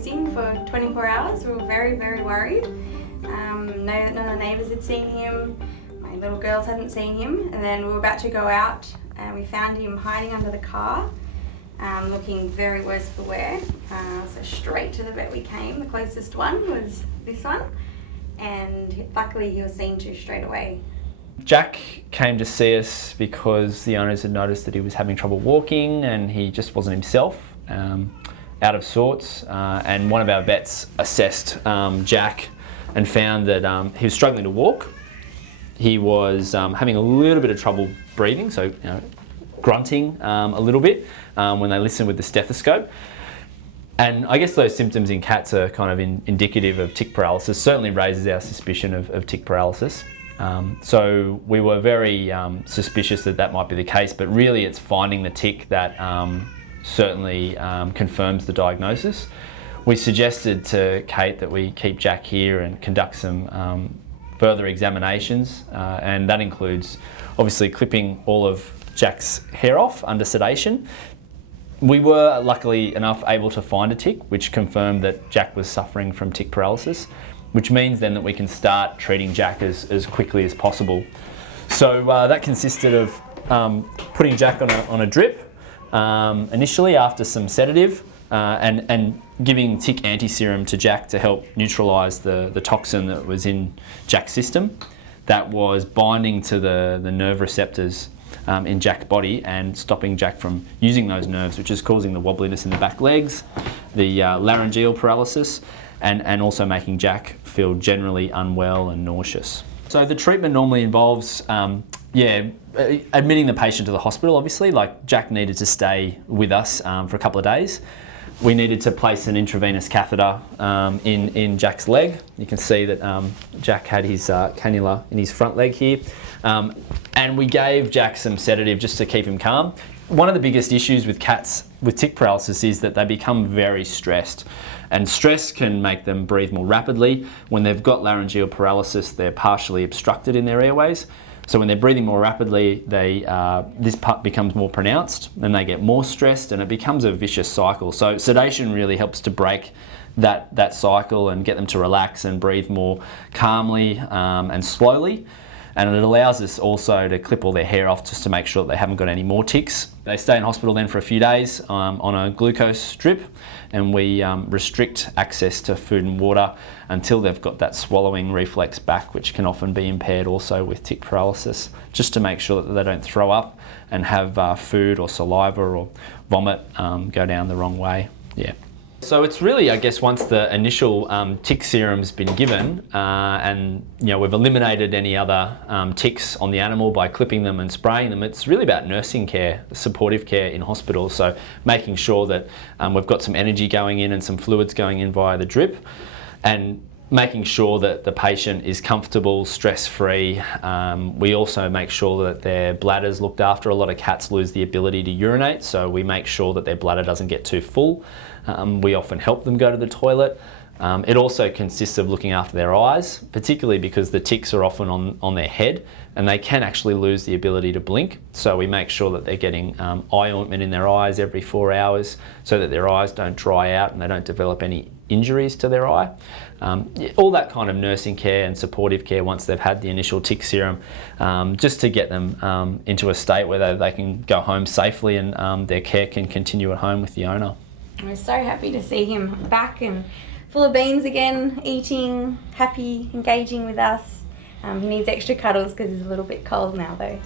missing for 24 hours. We were very, very worried. None of the neighbours had seen him. My little girls hadn't seen him. And then we were about to go out and we found him hiding under the car, looking very worse for wear. So straight to the vet we came. The closest one was this one. And luckily he was seen to straight away. Jack came to see us because the owners had noticed that he was having trouble walking and he just wasn't himself, out of sorts. And one of our vets assessed Jack and found that he was struggling to walk. He was having a little bit of trouble breathing, so grunting a little bit when they listened with the stethoscope. And I guess those symptoms in cats are kind of indicative of tick paralysis, certainly raises our suspicion of tick paralysis. So we were very suspicious that that might be the case, but really it's finding the tick that certainly confirms the diagnosis. We suggested to Kate that we keep Jack here and conduct some further examinations, and that includes obviously clipping all of Jack's hair off under sedation. We were luckily enough able to find a tick which confirmed that Jack was suffering from tick paralysis, which means then that we can start treating Jack as quickly as possible. So that consisted of putting Jack on a drip initially after some sedative, and giving tick anti-serum to Jack to help neutralise the toxin that was in Jack's system that was binding to the nerve receptors in Jack's body and stopping Jack from using those nerves, which is causing the wobbliness in the back legs, the laryngeal paralysis, and also making Jack feel generally unwell and nauseous. So the treatment normally involves admitting the patient to the hospital, obviously. Like Jack needed to stay with us for a couple of days. We needed to place an intravenous catheter in Jack's leg. You can see that Jack had his cannula in his front leg here. And we gave Jack some sedative just to keep him calm. One of the biggest issues with cats with tick paralysis is that they become very stressed. And stress can make them breathe more rapidly. When they've got laryngeal paralysis, they're partially obstructed in their airways. So when they're breathing more rapidly, this part becomes more pronounced and they get more stressed and it becomes a vicious cycle. So sedation really helps to break that cycle and get them to relax and breathe more calmly and slowly. And it allows us also to clip all their hair off just to make sure that they haven't got any more ticks. They stay in hospital then for a few days on a glucose drip, and we restrict access to food and water until they've got that swallowing reflex back, which can often be impaired also with tick paralysis, just to make sure that they don't throw up and have food or saliva or vomit go down the wrong way. Yeah. So it's really, I guess, once the initial tick serum's been given and we've eliminated any other ticks on the animal by clipping them and spraying them, it's really about nursing care, supportive care in hospital. So making sure that we've got some energy going in and some fluids going in via the drip, and making sure that the patient is comfortable, stress-free. We also make sure that their bladder's looked after. A lot of cats lose the ability to urinate, so we make sure that their bladder doesn't get too full. We often help them go to the toilet. It also consists of looking after their eyes, particularly because the ticks are often on their head and they can actually lose the ability to blink. So we make sure that they're getting eye ointment in their eyes every 4 hours so that their eyes don't dry out and they don't develop any injuries to their eye. All that kind of nursing care and supportive care once they've had the initial tick serum, just to get them into a state where they can go home safely and their care can continue at home with the owner. We're so happy to see him back and full of beans again, eating, happy, engaging with us. He needs extra cuddles because he's a little bit cold now though.